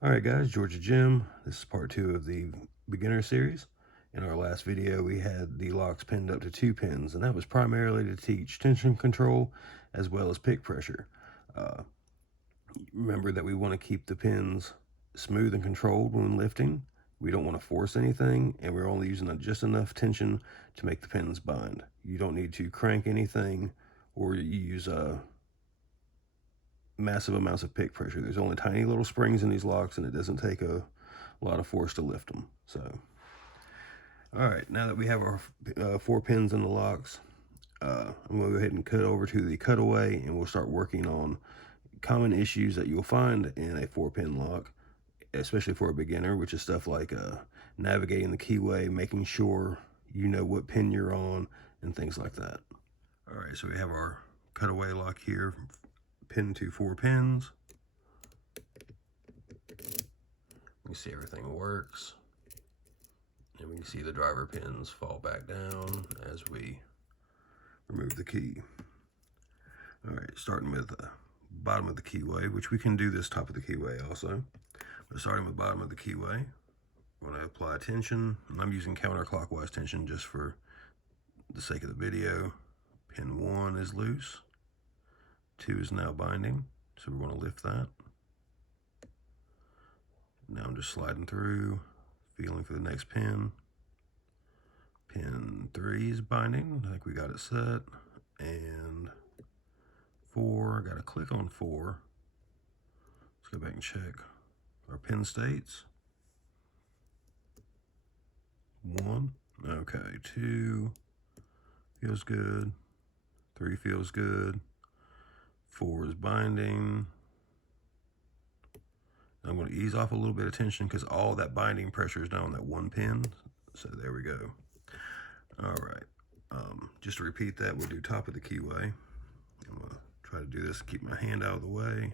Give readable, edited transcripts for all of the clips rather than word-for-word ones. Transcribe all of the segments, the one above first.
Alright guys, Georgia Jim. This is part 2 of the beginner series. In our last video we had the locks pinned up to 2 pins, and that was primarily to teach tension control as well as pick pressure. Remember that we want to keep the pins smooth and controlled when lifting. We don't want to force anything, and we're only using just enough tension to make the pins bind. You don't need to crank anything or use massive amounts of pick pressure. There's only tiny little springs in these locks, and it doesn't take a lot of force to lift them. So, all right, now that we have our 4 pins in the locks, I'm going to go ahead and cut over to the cutaway, and we'll start working on common issues that you'll find in a 4-pin lock, especially for a beginner, which is stuff like navigating the keyway, making sure you know what pin you're on, and things like that. All right, so we have our cutaway lock here, pinned to 4 pins. You can see everything works, and we can see the driver pins fall back down as we remove the key. All right, starting with the bottom of the keyway, which we can do this top of the keyway also. But starting with bottom of the keyway, we're going to apply tension, and I'm using counterclockwise tension just for the sake of the video. Pin 1 is loose, 2 is now binding, so we're going to lift that. Now I'm just sliding through, feeling for the next pin. Pin 3 is binding, I think we got it set. And 4, got to click on 4. Let's go back and check our pin states. 1, okay, 2 feels good, 3 feels good, 4 is binding. I'm going to ease off a little bit of tension because all that binding pressure is down on that 1 pin. So there we go. All right. Just to repeat that, we'll do top of the keyway. I'm going to try to do this, keep my hand out of the way.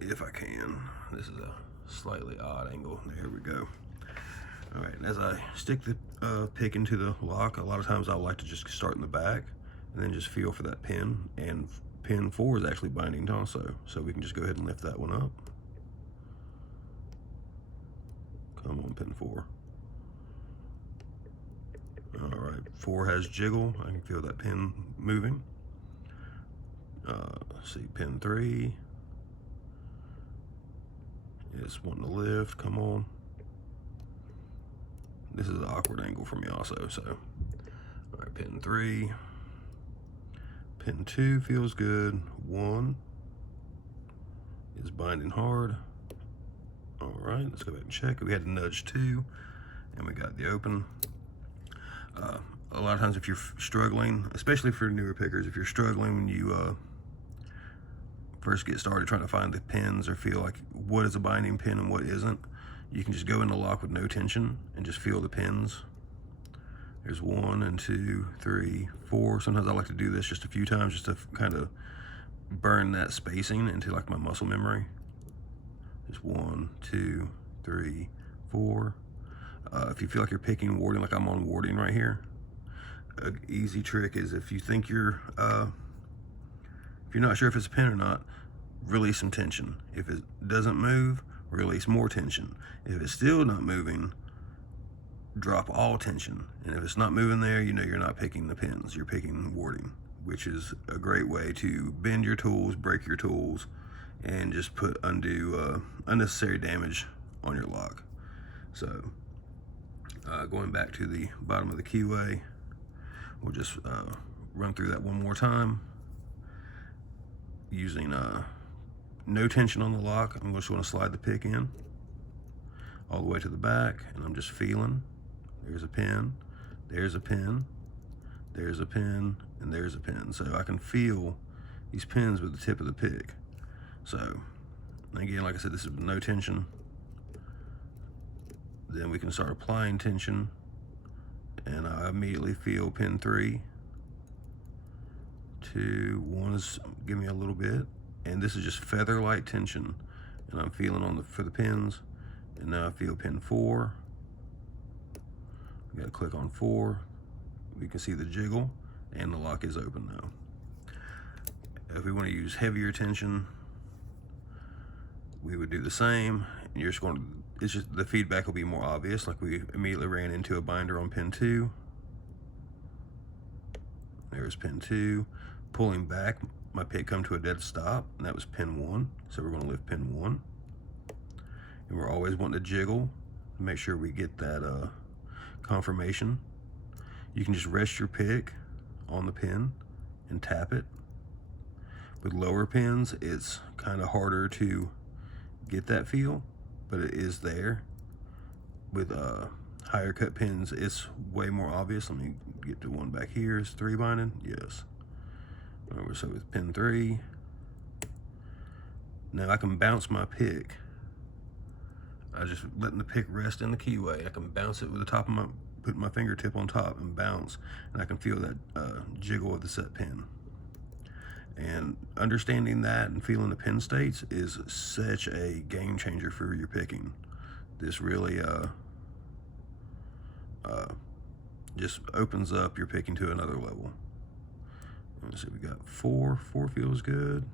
If I can. This is a slightly odd angle. There we go. All right, as I stick the pick into the lock, a lot of times I like to just start in the back and then just feel for that pin. And pin 4 is actually binding also, so we can just go ahead and lift that one up. Come on, pin 4. All right, 4 has jiggle. I can feel that pin moving. See, pin 3. It's wanting to lift, come on. This is an awkward angle for me also, so. All right, pin 3. Pin 2 feels good. 1 is binding hard. All right, let's go back and check. We had to nudge 2, and we got the open. A lot of times if you're struggling, especially for newer pickers, if you're struggling when you first get started trying to find the pins or feel like what is a binding pin and what isn't, you can just go in the lock with no tension and just feel the pins. There's 1 and 2, 3, 4. Sometimes I like to do this just a few times just to kind of burn that spacing into like my muscle memory. There's 1, 2, 3, 4. If you feel like you're picking warding, like I'm on warding right here, an easy trick is if you think you're not sure if it's a pin or not, release some tension. If it doesn't move, release more tension. If it's still not moving, drop all tension. And if it's not moving there, you know you're not picking the pins, you're picking warding, which is a great way to bend your tools, break your tools, and just put unnecessary damage on your lock. So going back to the bottom of the keyway, we'll just run through that one more time. Using no tension on the lock, I'm just going to slide the pick in all the way to the back, and I'm just feeling. There's a pin, there's a pin, there's a pin, and there's a pin. So I can feel these pins with the tip of the pick. So again, like I said, this is no tension. Then we can start applying tension, and I immediately feel pin 3, 2, 1 is giving me a little bit, and this is just feather light tension, and I'm feeling for the pins. And now I feel pin 4. We got to click on 4. We can see the jiggle, and the lock is open now. If we want to use heavier tension, we would do the same, and you're just going to, it's just the feedback will be more obvious. Like we immediately ran into a binder on pin 2. There's pin 2. Pulling back, my pick come to a dead stop, and that was pin 1. So we're going to lift pin 1, and we're always wanting to jiggle to make sure we get that confirmation. You can just rest your pick on the pin and tap it. With lower pins, it's kind of harder to get that feel, but it is there. With higher cut pins, it's way more obvious. Let me get to one back here. Is 3 binding? Yes. So with pin 3, now I can bounce my pick. I just letting the pick rest in the keyway. I can bounce it with the top of my, put my fingertip on top and bounce, and I can feel that jiggle of the set pin. And understanding that and feeling the pin states is such a game changer for your picking. This really just opens up your picking to another level. Let's see, we got 4. 4 feels good.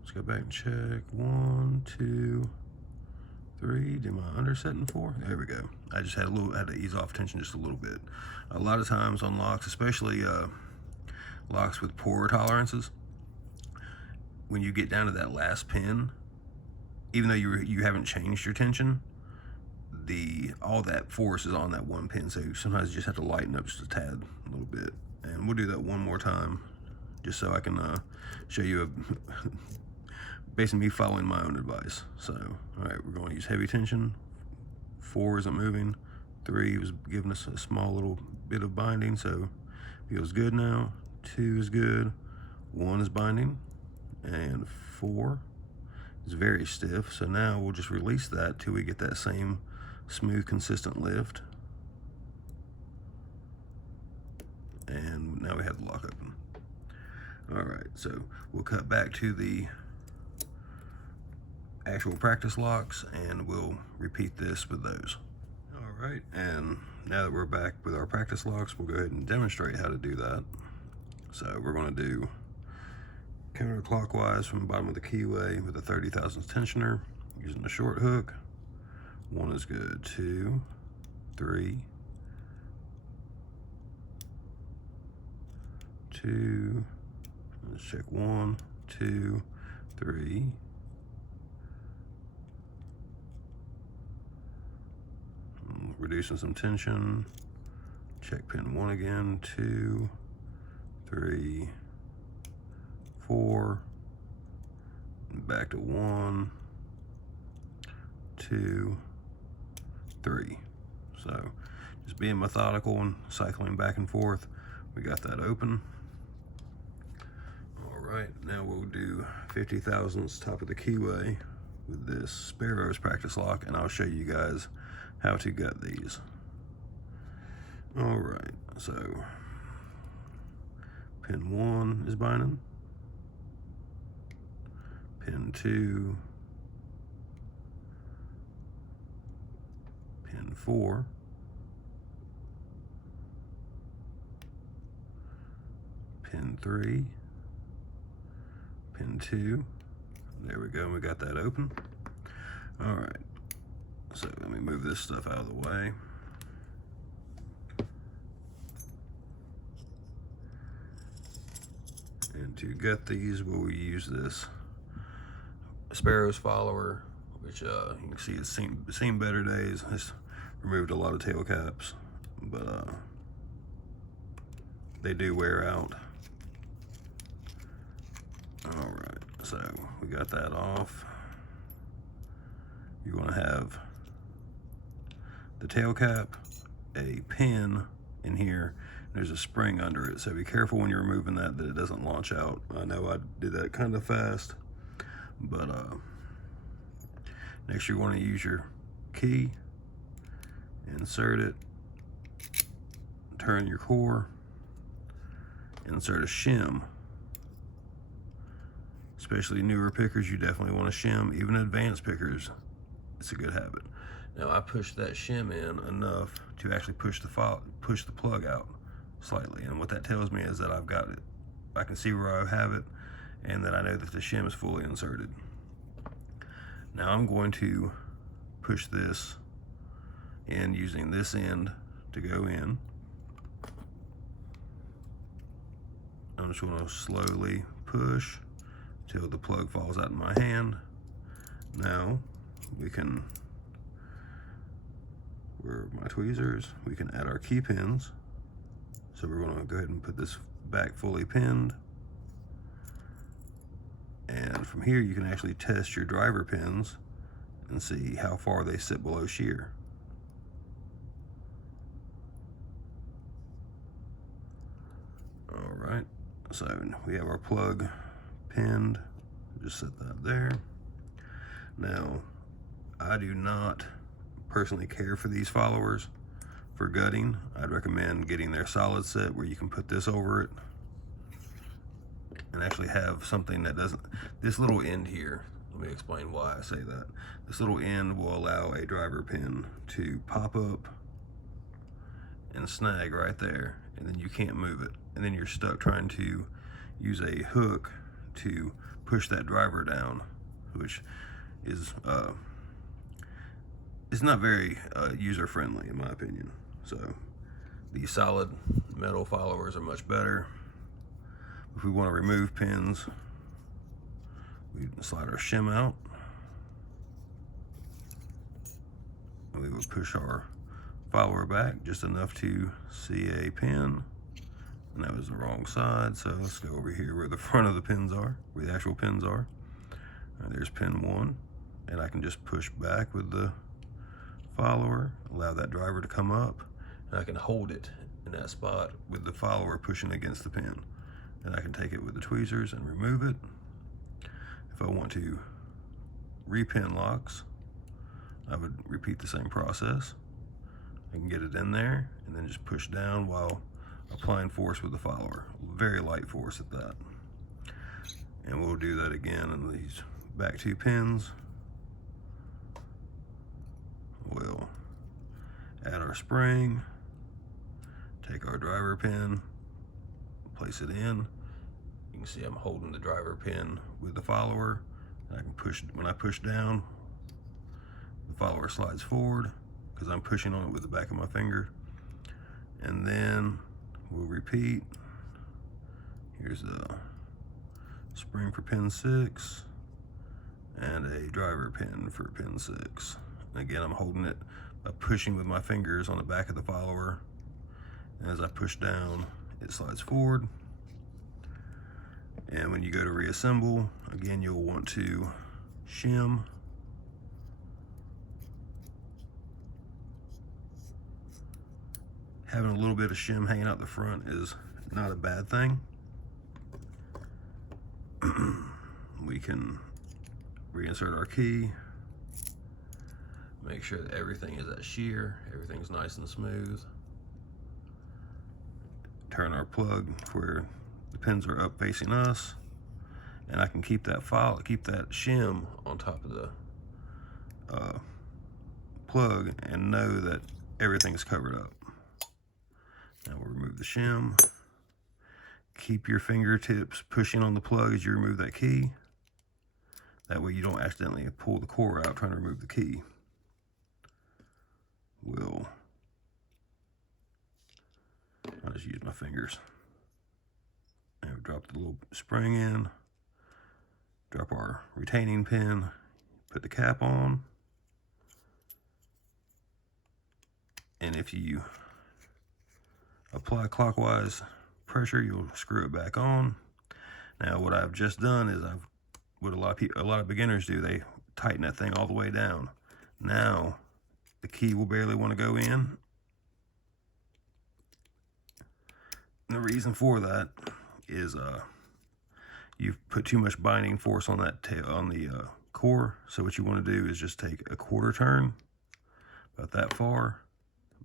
Let's go back and check. 1, 2, 3. Did my underset in 4? There we go. I just had to ease off tension just a little bit. A lot of times on locks, especially locks with poor tolerances, when you get down to that last pin, even though you haven't changed your tension, all that force is on that one pin. So sometimes you just have to lighten up just a tad, a little bit. And we'll do that one more time, just so I can show you basically me following my own advice. So, all right, we're going to use heavy tension. 4 isn't moving. 3 was giving us a small little bit of binding, so feels good now. 2 is good. 1 is binding, and 4 is very stiff. So now we'll just release that till we get that same smooth, consistent lift. And now we have the lock open. All right, so we'll cut back to the actual practice locks, and we'll repeat this with those. All right, and now that we're back with our practice locks, we'll go ahead and demonstrate how to do that. So we're going to do counterclockwise from the bottom of the keyway with a 30 thousandths tensioner using a short hook. 1 is good. 2, 3, 2. Let's check 1, 2, 3. Reducing some tension. Check pin 1 again. 2, 3, 4. And back to 1, 2, 3. So just being methodical and cycling back and forth. We got that open. All right, now we'll do 50 thousandths top of the keyway with this Sparrow's practice lock, and I'll show you guys how to gut these. All right, so pin 1 is binding. Pin 2. Pin 4. Pin 3. Pin 2. There we go, we got that open. All right, so let me move this stuff out of the way. And to gut these, we'll use this Sparrow's follower, which you can see it's seen better days. It's removed a lot of tail caps, but they do wear out. All right, so we got that off. You want to have the tail cap, a pin in here. There's a spring under it, so be careful when you're removing that it doesn't launch out. I know I did that kind of fast, but next you want to use your key, insert it, turn your core, insert a shim. Especially newer pickers, you definitely want to shim. Even advanced pickers, it's a good habit. Now I pushed that shim in enough to actually push the plug out slightly, and what that tells me is that I've got it. I can see where I have it, and that I know that the shim is fully inserted. Now I'm going to push this in using this end to go in. I'm just going to slowly push till the plug falls out in my hand. Now we can, where are my tweezers? We can add our key pins. So we're going to go ahead and put this back fully pinned. And from here you can actually test your driver pins and see how far they sit below shear. All right, so we have our plug pinned. Just set that there. Now, I do not personally care for these followers for gutting. I'd recommend getting their solid set where you can put this over it and actually have something that doesn't, this little end here, let me explain why I say that. This little end will allow a driver pin to pop up and snag right there, and then you can't move it. And then you're stuck trying to use a hook to push that driver down, which is not very user-friendly in my opinion. So these solid metal followers are much better. If we want to remove pins, we slide our shim out, and we will push our follower back just enough to see a pin. And that was the wrong side, so let's go over here where the front of the pins are, where the actual pins are. There's pin 1, and I can just push back with the follower, allow that driver to come up, and I can hold it in that spot with the follower pushing against the pin. And I can take it with the tweezers and remove it. If I want to repin locks, I would repeat the same process. I can get it in there and then just push down while applying force with the follower. Very light force at that. And we'll do that again on these back 2 pins. We'll add our spring, take our driver pin, place it in. You can see I'm holding the driver pin with the follower. I can push, when I push down, the follower slides forward because I'm pushing on it with the back of my finger. And then we'll repeat. Here's a spring for pin 6 and a driver pin for pin 6. And again, I'm holding it by pushing with my fingers on the back of the follower. And as I push down, it slides forward. And when you go to reassemble, again, you'll want to shim. Having a little bit of shim hanging out the front is not a bad thing. We can reinsert our key, make sure that everything is at shear, everything's nice and smooth. Turn our plug where the pins are up facing us, and I can keep that shim on top of the plug and know that everything's covered up. Now we'll remove the shim. Keep your fingertips pushing on the plug as you remove that key. That way you don't accidentally pull the core out trying to remove the key. I'll just use my fingers. And we drop the little spring in. Drop our retaining pin. Put the cap on. And if you apply clockwise pressure, you'll screw it back on. Now what I've just done is what a lot of beginners do, they tighten that thing all the way down. Now the key will barely want to go in. And the reason for that is you've put too much binding force on that on the core. So what you want to do is just take a quarter turn, about that far.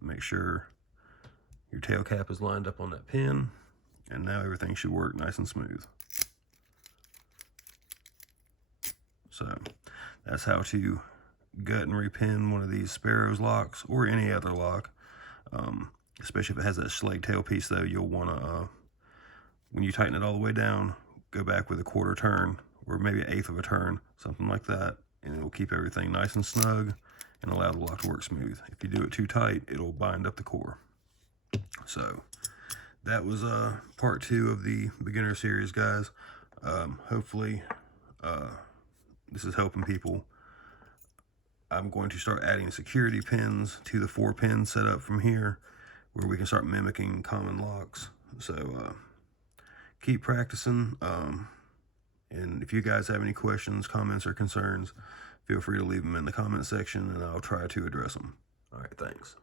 Make sure your tail cap is lined up on that pin, and now everything should work nice and smooth. So that's how to gut and repin one of these Sparrows locks, or any other lock. Especially if it has that Schlage tail piece though, you'll want to, when you tighten it all the way down, go back with a quarter turn, or maybe 1/8 of a turn, something like that, and it will keep everything nice and snug and allow the lock to work smooth. If you do it too tight, it'll bind up the core. So that was part 2 of the beginner series, guys. Hopefully this is helping people. I'm going to start adding security pins to the 4-pin setup from here, where we can start mimicking common locks. So keep practicing. And if you guys have any questions, comments, or concerns, feel free to leave them in the comment section, and I'll try to address them. All right, thanks.